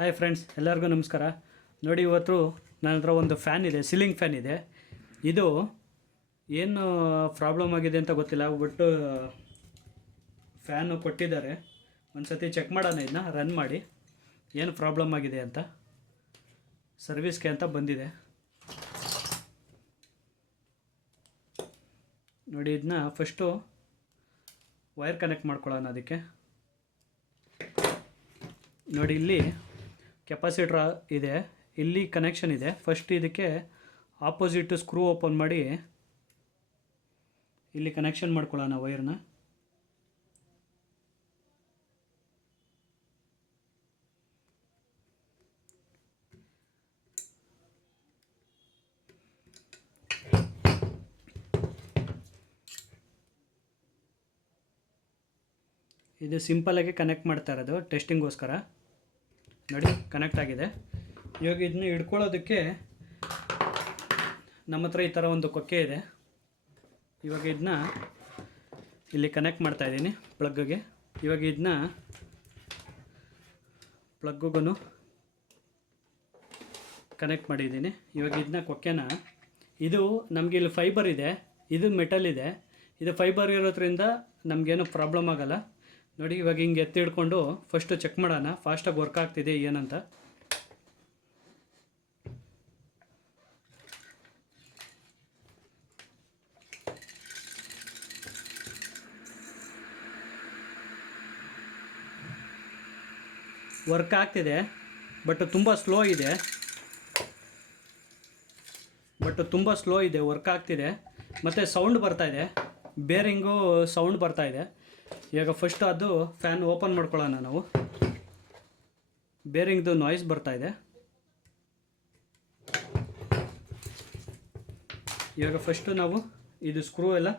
Hi friends, ಎಲ್ಲರಿಗೂ ನಮಸ್ಕಾರ. ನೋಡಿ, ಇವತ್ತು ನನ್ನ ಹತ್ರ ಒಂದು ಫ್ಯಾನ್ ಇದೆ, ಸೀಲಿಂಗ್ ಫ್ಯಾನ್ ಇದೆ. ಇದು ಏನು ಪ್ರಾಬ್ಲಮ್ ಆಗಿದೆ ಅಂತ ಗೊತ್ತಿಲ್ಲ, ಬಟ್ ಫ್ಯಾನು ಕೊಟ್ಟಿದ್ದಾರೆ. ಒಂದು ಸತಿ ಚೆಕ್ ಮಾಡೋಣ, ಇದನ್ನ ರನ್ ಮಾಡಿ ಏನು ಪ್ರಾಬ್ಲಮ್ ಆಗಿದೆ ಅಂತ. ಸರ್ವಿಸ್ಗೆ ಅಂತ ಬಂದಿದೆ. ನೋಡಿ, ಇದನ್ನ ಫಸ್ಟು ವೈರ್ ಕನೆಕ್ಟ್ ಮಾಡ್ಕೊಳ್ಳೋಣ. ಅದಕ್ಕೆ ನೋಡಿ, ಇಲ್ಲಿ ಕೆಪಾಸಿಟರ್ ಇದೆ, ಇಲ್ಲಿ ಕನೆಕ್ಷನ್ ಇದೆ. ಫಸ್ಟ್ ಇದಕ್ಕೆ ಆಪೋಸಿಟ್ ಸ್ಕ್ರೂ ಓಪನ್ ಮಾಡಿ ಇಲ್ಲಿ ಕನೆಕ್ಷನ್ ಮಾಡ್ಕೊಳ್ಳೋಣ ವೈರ್ನ. ಇದು ಸಿಂಪಲಾಗಿ ಕನೆಕ್ಟ್ ಮಾಡ್ತಾ ಇರೋದು ಟೆಸ್ಟಿಂಗೋಸ್ಕರ. ನೋಡಿ, ಕನೆಕ್ಟ್ ಆಗಿದೆ. ಇವಾಗ ಇದನ್ನ ಹಿಡ್ಕೊಳ್ಳೋದಕ್ಕೆ ನಮ್ಮ ಹತ್ರ ಈ ಥರ ಒಂದು ಕೊಕ್ಕೆ ಇದೆ. ಇವಾಗ ಇದನ್ನ ಇಲ್ಲಿ ಕನೆಕ್ಟ್ ಮಾಡ್ತಾ ಇದ್ದೀನಿ ಪ್ಲಗ್ಗೆ. ಇವಾಗ ಇದನ್ನ ಪ್ಲಗ್ಗೂ ಕನೆಕ್ಟ್ ಮಾಡಿದ್ದೀನಿ. ಇವಾಗ ಇದನ್ನ ಕೊಕ್ಕೆನ, ಇದು ನಮಗೆ ಇಲ್ಲಿ ಫೈಬರ್ ಇದೆ, ಇದು ಮೆಟಲ್ ಇದೆ. ಇದು ಫೈಬರ್ ಇರೋದ್ರಿಂದ ನಮಗೇನು ಪ್ರಾಬ್ಲಮ್ ಆಗೋಲ್ಲ. ನೋಡಿ, ಇವಾಗ ಹಿಂಗೆ ಎತ್ತಿ ಹಿಡ್ಕೊಂಡು ಫಸ್ಟು ಚೆಕ್ ಮಾಡೋಣ ಫಾಸ್ಟಾಗಿ ವರ್ಕ್ ಆಗ್ತಿದೆ ಏನಂತ. ವರ್ಕ್ ಆಗ್ತಿದೆ, ಬಟ್ ತುಂಬ ಸ್ಲೋ ಇದೆ, ವರ್ಕ್ ಆಗ್ತಿದೆ. ಮತ್ತು ಸೌಂಡ್ ಬರ್ತಾಯಿದೆ, ಬೇರಿಂಗು ಸೌಂಡ್ ಬರ್ತಾಯಿದೆ. ಇವಾಗ ಫಸ್ಟ್ ಅದು ಫ್ಯಾನ್ ಓಪನ್ ಮಾಡ್ಕೊಳ್ಳೋಣ ನಾವು. ಬೇರಿಂಗ್ದು ನಾಯ್ಸ್ ಬರ್ತಾಯಿದೆ. ಇವಾಗ ಫಸ್ಟು ನಾವು ಇದು ಸ್ಕ್ರೂ ಎಲ್ಲ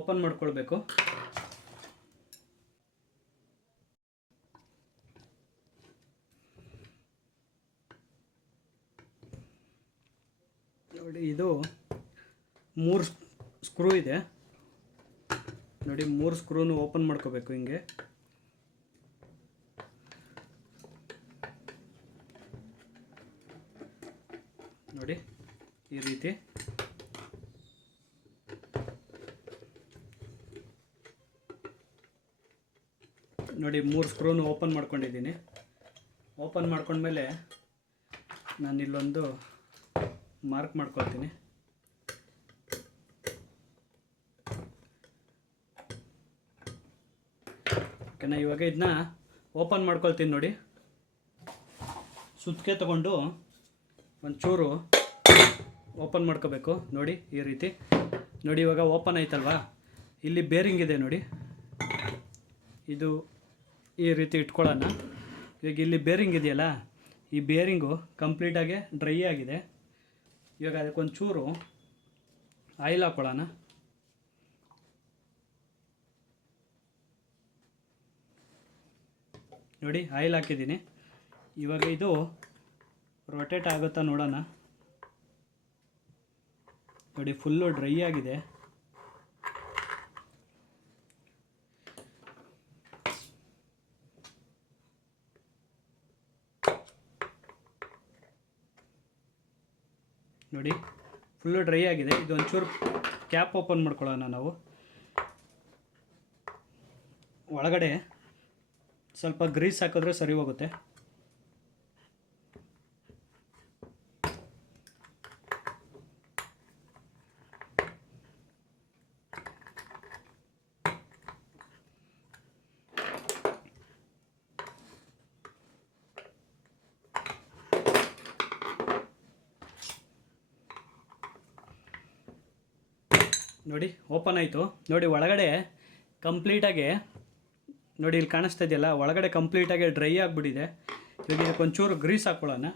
ಓಪನ್ ಮಾಡ್ಕೊಳ್ಬೇಕು. ನೋಡಿ, ಇದು 3 ಸ್ಕ್ರೂ ಇದೆ. ನೋಡಿ, 3 ಸ್ಕ್ರೂನು ಓಪನ್ ಮಾಡ್ಕೋಬೇಕು ಹಿಂಗೆ. ನೋಡಿ, ಈ ರೀತಿ. ನೋಡಿ, 3 ಸ್ಕ್ರೂನು ಓಪನ್ ಮಾಡ್ಕೊಂಡಿದ್ದೀನಿ. ಓಪನ್ ಮಾಡ್ಕೊಂಡ್ಮೇಲೆ ನಾನು ಇಲ್ಲೊಂದು ಮಾರ್ಕ್ ಮಾಡ್ಕೊಳ್ತೀನಿ. ಓಕೆನಾ? ಇವಾಗ ಇದನ್ನ ಓಪನ್ ಮಾಡ್ಕೊಳ್ತೀನಿ. ನೋಡಿ, ಸುತ್ತಿಗೆ ತಗೊಂಡು ಒಂಚೂರು ಓಪನ್ ಮಾಡ್ಕೋಬೇಕು. ನೋಡಿ, ಈ ರೀತಿ. ನೋಡಿ, ಇವಾಗ ಓಪನ್ ಆಯ್ತಲ್ವಾ? ಇಲ್ಲಿ ಬೇರಿಂಗ್ ಇದೆ ನೋಡಿ, ಇದು ಈ ರೀತಿ ಇಟ್ಕೊಳ್ಳೋಣ. ಇವಾಗ ಇಲ್ಲಿ ಬೇರಿಂಗ್ ಇದೆಯಲ್ಲ, ಈ ಬೇರಿಂಗು ಕಂಪ್ಲೀಟಾಗಿ ಡ್ರೈ ಆಗಿದೆ. ಇವಾಗ ಅದಕ್ಕೊಂಚೂರು ಆಯಿಲ್ ಹಾಕ್ಕೊಳ್ಳೋಣ. ನೋಡಿ, ಆಯಿಲ್ ಹಾಕಿದ್ದೀನಿ. ಇವಾಗ ಇದು ರೊಟೇಟ್ ಆಗುತ್ತಾ ನೋಡೋಣ. ನೋಡಿ, ಫುಲ್ಲು ಡ್ರೈ ಆಗಿದೆ. ನೋಡಿ, ಫುಲ್ಲು ಡ್ರೈ ಆಗಿದೆ. ಇದು ಒಂಚೂರು ಕ್ಯಾಪ್ ಓಪನ್ ಮಾಡ್ಕೊಳ್ಳೋಣ ನಾವು. ಒಳಗಡೆ ಸ್ವಲ್ಪ ಗ್ರೀಸ್ ಹಾಕಿದ್ರೆ ಸರಿ ಹೋಗುತ್ತೆ. ನೋಡಿ, ಓಪನ್ ಆಯಿತು. ನೋಡಿ, ಒಳಗಡೆ ಕಂಪ್ಲೀಟಾಗಿ, ನೋಡಿ ಇಲ್ಲಿ ಕಾಣಿಸ್ತಾ ಇದೆಯಲ್ಲ, ಒಳಗಡೆ ಕಂಪ್ಲೀಟಾಗಿ ಡ್ರೈ ಆಗಿಬಿಟ್ಟಿದೆ. ಇವಾಗ ಇದಕ್ಕೆ ಒಂಚೂರು ಗ್ರೀಸ್ ಹಾಕ್ಕೊಳ್ಳೋಣ.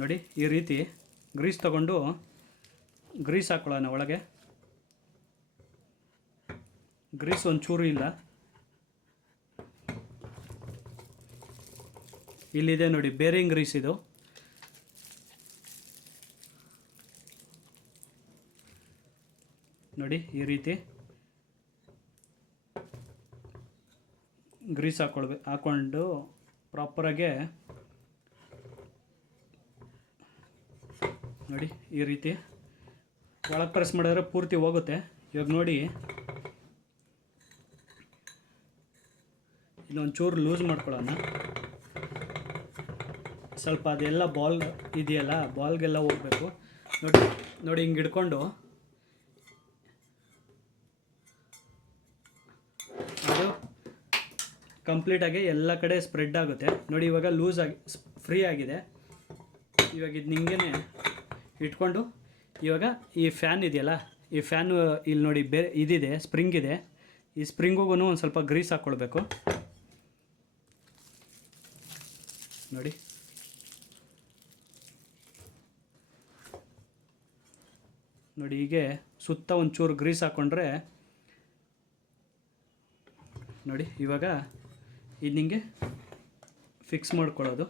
ನೋಡಿ, ಈ ರೀತಿ ಗ್ರೀಸ್ ತಗೊಂಡು ಗ್ರೀಸ್ ಹಾಕ್ಕೊಳ್ಳೋಣ ಒಳಗೆ. ಗ್ರೀಸ್ ಒಂಚೂರು ಇಲ್ಲ, ಇಲ್ಲಿದೆ ನೋಡಿ ಬೇರಿಂಗ್ ಗ್ರೀಸ್ ಇದು. ನೋಡಿ ಈ ರೀತಿ ಗ್ರೀಸ್ ಹಾಕ್ಕೊಂಡು ಪ್ರಾಪರಾಗೆ ನೋಡಿ ಈ ರೀತಿ ಒಳಗೆ ಪ್ರೆಸ್ ಮಾಡಿದ್ರೆ ಪೂರ್ತಿ ಹೋಗುತ್ತೆ. ಇವಾಗ ನೋಡಿ ಇನ್ನೊಂಚೂರು ಲೂಸ್ ಮಾಡ್ಕೊಳ್ಳೋಣ. ಸ್ವಲ್ಪ ಅದೆಲ್ಲ ಬಾಲ್ ಇದೆಯಲ್ಲ, ಬಾಲ್ಗೆಲ್ಲ ಹೋಗಬೇಕು. ನೋಡಿ ಹಿಂಗೆ ಹಿಡ್ಕೊಂಡು ಅದು ಕಂಪ್ಲೀಟಾಗಿ ಎಲ್ಲ ಕಡೆ ಸ್ಪ್ರೆಡ್ ಆಗುತ್ತೆ. ನೋಡಿ ಇವಾಗ ಲೂಸ್ ಆಗಿ ಫ್ರೀ ಆಗಿದೆ. ಇವಾಗ ಇದು ಹಿಂಗೇ ಇಟ್ಕೊಂಡು ಇವಾಗ ಈ ಫ್ಯಾನ್ ಇದೆಯಲ್ಲ, ಈ ಫ್ಯಾನು ಇಲ್ಲಿ ನೋಡಿ ಬೇರೆ ಇದಿದೆ, ಸ್ಪ್ರಿಂಗ್ ಇದೆ. ಈ ಸ್ಪ್ರಿಂಗಿಗೂ ಒಂದು ಸ್ವಲ್ಪ ಗ್ರೀಸ್ ಹಾಕ್ಕೊಳ್ಬೇಕು. ನೋಡಿ ನೋಡಿ ಹೀಗೆ ಸುತ್ತ ಒಂಚೂರು ಗ್ರೀಸ್ ಹಾಕ್ಕೊಂಡ್ರೆ ನೋಡಿ ಇವಾಗ ಇದು ನಿಮಗೆ ಫಿಕ್ಸ್ ಮಾಡ್ಕೊಳ್ಳೋದು.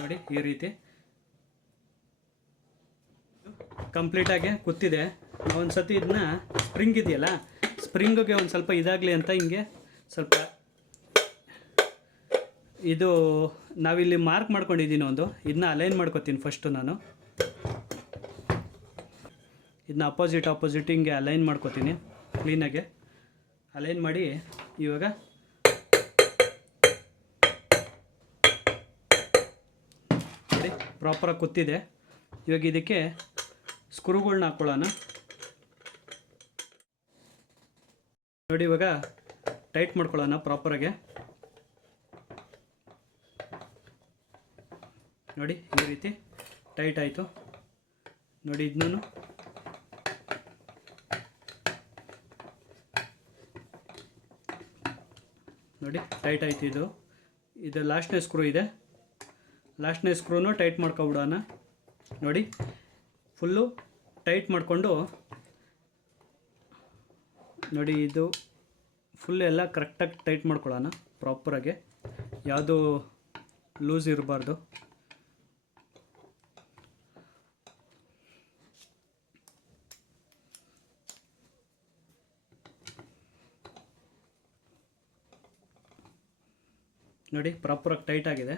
ನೋಡಿ ಈ ರೀತಿ ಕಂಪ್ಲೀಟಾಗಿ ಕೂತಿದೆ. ಒಂದು ಸತಿ ಇದನ್ನ ಸ್ಪ್ರಿಂಗ್ ಇದೆಯಲ್ಲ, ಸ್ಪ್ರಿಂಗಿಗೆ ಒಂದು ಸ್ವಲ್ಪ ಇದಾಗಲಿ ಅಂತ ಹಿಂಗೆ ಸ್ವಲ್ಪ ಇದು ನಾವಿಲ್ಲಿ ಮಾರ್ಕ್ ಮಾಡ್ಕೊಂಡಿದ್ದೀನಿ ಇದನ್ನ ಅಲೈನ್ ಮಾಡ್ಕೊತೀನಿ. ಫಸ್ಟು ನಾನು ಇದನ್ನ ಅಪೋಸಿಟ್ ಹಿಂಗೆ ಅಲೈನ್ ಮಾಡ್ಕೊತೀನಿ. ಕ್ಲೀನಾಗೆ ಅಲೈನ್ ಮಾಡಿ ಇವಾಗ ನೋಡಿ ಪ್ರಾಪರಾಗಿ ಕೂತಿದೆ. ಇವಾಗ ಇದಕ್ಕೆ ಸ್ಕ್ರೂಗಳ್ನ ಹಾಕ್ಕೊಳ್ಳೋಣ. ನೋಡಿ ಇವಾಗ ಟೈಟ್ ಮಾಡ್ಕೊಳ್ಳೋಣ ಪ್ರಾಪರಾಗೆ. ನೋಡಿ ಈ ರೀತಿ ಟೈಟ್ ಆಯಿತು. ನೋಡಿ ಇದನ್ನು ನೋಡಿ ಟೈಟ್ ಆಯಿತು. ಇದು ಲಾಸ್ಟ್ನೇ ಸ್ಕ್ರೂ ಇದೆ, ಲಾಸ್ಟ್ನೇ ಸ್ಕ್ರೂನು ಟೈಟ್ ಮಾಡ್ಕೊಬಿಡೋಣ. ನೋಡಿ ಫುಲ್ಲು ಟೈಟ್ ಮಾಡಿಕೊಂಡು ನೋಡಿ ಇದು ಫುಲ್ ಎಲ್ಲ ಕರೆಕ್ಟಾಗಿ ಟೈಟ್ ಮಾಡ್ಕೊಳ್ಳೋಣ ಪ್ರಾಪರಾಗೆ, ಯಾವುದು ಲೂಸ್ ಇರಬಾರ್ದು. ನೋಡಿ ಪ್ರಾಪರಾಗಿ ಟೈಟ್ ಆಗಿದೆ.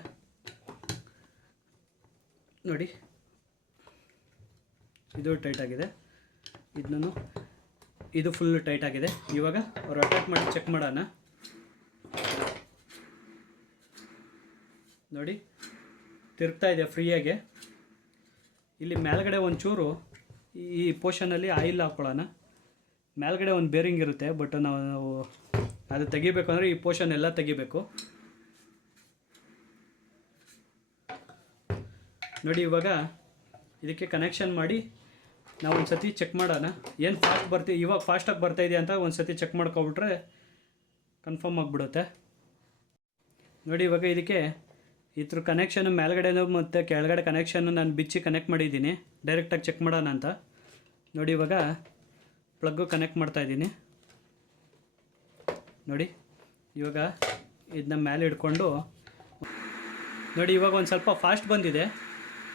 ನೋಡಿ ಇದು ಟೈಟ್ ಆಗಿದೆ, ಇದನ್ನು ಇದು ಫುಲ್ ಟೈಟ್ ಆಗಿದೆ. ಇವಾಗ ರೊಟೇಟ್ ಮಾಡಿ ಚೆಕ್ ಮಾಡೋಣ. ನೋಡಿ ತಿರುಗ್ತಾ ಇದೆ ಫ್ರೀಯಾಗೆ. ಇಲ್ಲಿ ಮೇಲ್ಗಡೆ ಒಂಚೂರು ಈ ಪೋರ್ಷನಲ್ಲಿ ಆಯಿಲ್ ಹಾಕ್ಕೊಳ್ಳೋಣ. ಮೇಲ್ಗಡೆ ಒಂದು ಬೇರಿಂಗ್ ಇರುತ್ತೆ, ಬಟ್ ನಾವು ಅದು ತೆಗಿಬೇಕು ಅಂದರೆ ಈ ಪೋರ್ಷನ್ ಎಲ್ಲ ತೆಗಿಬೇಕು. ನೋಡಿ ಇವಾಗ ಇದಕ್ಕೆ ಕನೆಕ್ಷನ್ ಮಾಡಿ ನಾವು ಒಂದು ಸತಿ ಚೆಕ್ ಮಾಡೋಣ. ಏನು ಇವಾಗ ಫಾಸ್ಟಾಗಿ ಬರ್ತಾಯಿದೆ ಅಂತ ಒಂದು ಸತಿ ಚೆಕ್ ಮಾಡ್ಕೊಬಿಟ್ರೆ ಕನ್ಫರ್ಮ್ ಆಗಿಬಿಡುತ್ತೆ. ನೋಡಿ ಇವಾಗ ಇದಕ್ಕೆ ಇದ್ರ ಕನೆಕ್ಷನ್ ಮೇಲ್ಗಡೆನೂ ಮತ್ತು ಕೆಳಗಡೆ ಕನೆಕ್ಷನ್ನು ನಾನು ಬಿಚ್ಚಿ ಕನೆಕ್ಟ್ ಮಾಡಿದ್ದೀನಿ, ಡೈರೆಕ್ಟಾಗಿ ಚೆಕ್ ಮಾಡೋಣ ಅಂತ. ನೋಡಿ ಇವಾಗ ಪ್ಲಗ್ಗು ಕನೆಕ್ಟ್ ಮಾಡ್ತಾಯಿದ್ದೀನಿ. ನೋಡಿ ಇವಾಗ ಇದನ್ನ ಮೇಲೆ ಇಟ್ಕೊಂಡು ನೋಡಿ ಇವಾಗ ಒಂದು ಸ್ವಲ್ಪ ಫಾಸ್ಟ್ ಬಂದಿದೆ,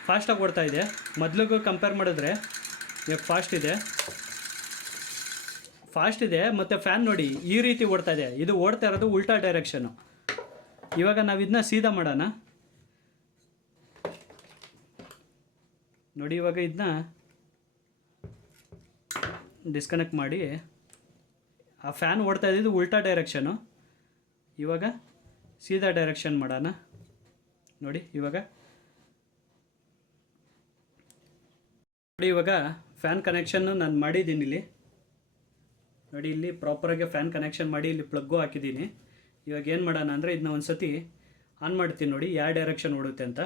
ಫಾಸ್ಟಾಗಿ ಓಡ್ತಾ ಇದೆ. ಮೊದಲಿಗೂ ಕಂಪೇರ್ ಮಾಡಿದ್ರೆ ಇವಾಗ ಫಾಸ್ಟ್ ಇದೆ ಮತ್ತು ಫ್ಯಾನ್ ನೋಡಿ ಈ ರೀತಿ ಓಡ್ತಾ ಇದೆ. ಇದು ಓಡ್ತಾ ಇರೋದು ಉಲ್ಟಾ ಡೈರೆಕ್ಷನ್ನು. ಇವಾಗ ನಾವು ಇದನ್ನ ಸೀದಾ ಮಾಡೋಣ. ನೋಡಿ ಇವಾಗ ಇದನ್ನ ಡಿಸ್ಕನೆಕ್ಟ್ ಮಾಡಿ, ಆ ಫ್ಯಾನ್ ಓಡ್ತಾ ಇದ್ದಿದ್ದು ಉಲ್ಟಾ ಡೈರೆಕ್ಷನು. ಇವಾಗ ಸೀದಾ ಡೈರೆಕ್ಷನ್ ಮಾಡೋಣ. ನೋಡಿ ಇವಾಗ ಫ್ಯಾನ್ ಕನೆಕ್ಷನ್ನು ನಾನು ಮಾಡಿದ್ದೀನಿ ಇಲ್ಲಿ. ನೋಡಿ ಇಲ್ಲಿ ಪ್ರಾಪರಾಗಿ ಫ್ಯಾನ್ ಕನೆಕ್ಷನ್ ಮಾಡಿ ಇಲ್ಲಿ ಪ್ಲಗ್ಗು ಹಾಕಿದ್ದೀನಿ. ಇವಾಗ ಏನು ಮಾಡೋಣ ಅಂದರೆ ಇದನ್ನ ಒಂದು ಸತಿ ಆನ್ ಮಾಡ್ತೀನಿ. ನೋಡಿ ಯಾವ ಡೈರೆಕ್ಷನ್ ಓಡುತ್ತೆ ಅಂತ.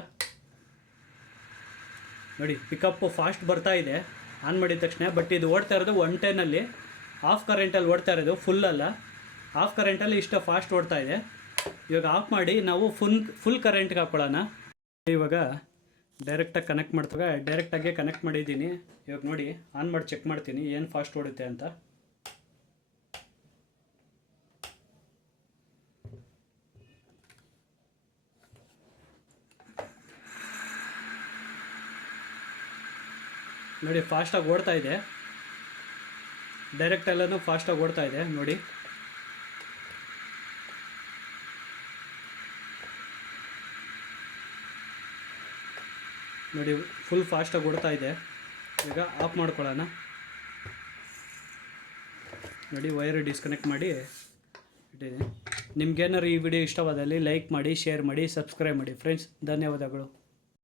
ನೋಡಿ ಪಿಕಪ್ಪು ಫಾಸ್ಟ್ ಬರ್ತಾ ಇದೆ ಆನ್ ಮಾಡಿದ ತಕ್ಷಣ. ಬಟ್ ಇದು ಓಡ್ತಾ ಇರೋದು 110ಅಲ್ಲಿ, ಆಫ್ ಕರೆಂಟಲ್ಲಿ ಓಡ್ತಾ ಇರೋದು, ಫುಲ್ಲಲ್ಲ, ಆಫ್ ಕರೆಂಟಲ್ಲಿ ಇಷ್ಟು ಫಾಸ್ಟ್ ಓಡ್ತಾ ಇದೆ. ಇವಾಗ ಆಫ್ ಮಾಡಿ ನಾವು ಫುಲ್ ಕರೆಂಟ್ಗೆ ಹಾಕ್ಕೊಳ್ಳೋಣ. ಇವಾಗ ಡೈರೆಕ್ಟಾಗಿ ಕನೆಕ್ಟ್ ಮಾಡ್ತಾಗ ಡೈರೆಕ್ಟಾಗೆ ಕನೆಕ್ಟ್ ಮಾಡಿದ್ದೀನಿ. ಇವಾಗ ನೋಡಿ ಆನ್ ಮಾಡಿ ಚೆಕ್ ಮಾಡ್ತೀನಿ ಏನು ಫಾಸ್ಟ್ ಓಡುತ್ತೆ ಅಂತ. ನೋಡಿ ಫಾಸ್ಟಾಗಿ ಓಡ್ತಾ ಇದೆ, ಡೈರೆಕ್ಟ್ ಎಲ್ಲನೂ ಫಾಸ್ಟಾಗಿ ಓಡ್ತಾ ಇದೆ. ನೋಡಿ ನೋಡಿ ಫುಲ್ ಫಾಸ್ಟಾಗಿ ಓಡ್ತಾ ಇದೆ. ಈಗ ಆಫ್ ಮಾಡ್ಕೊಳ್ಳೋಣ. ನೋಡಿ ವೈರ್ ಡಿಸ್ಕನೆಕ್ಟ್ ಮಾಡಿ ಇಟ್ಟಿದ್ದೀನಿ. ನಿಮ್ಗೇನಾದ್ರು ಈ ವಿಡಿಯೋ ಇಷ್ಟವಾದಲ್ಲಿ ಲೈಕ್ ಮಾಡಿ, ಶೇರ್ ಮಾಡಿ, ಸಬ್ಸ್ಕ್ರೈಬ್ ಮಾಡಿ ಫ್ರೆಂಡ್ಸ್. ಧನ್ಯವಾದಗಳು.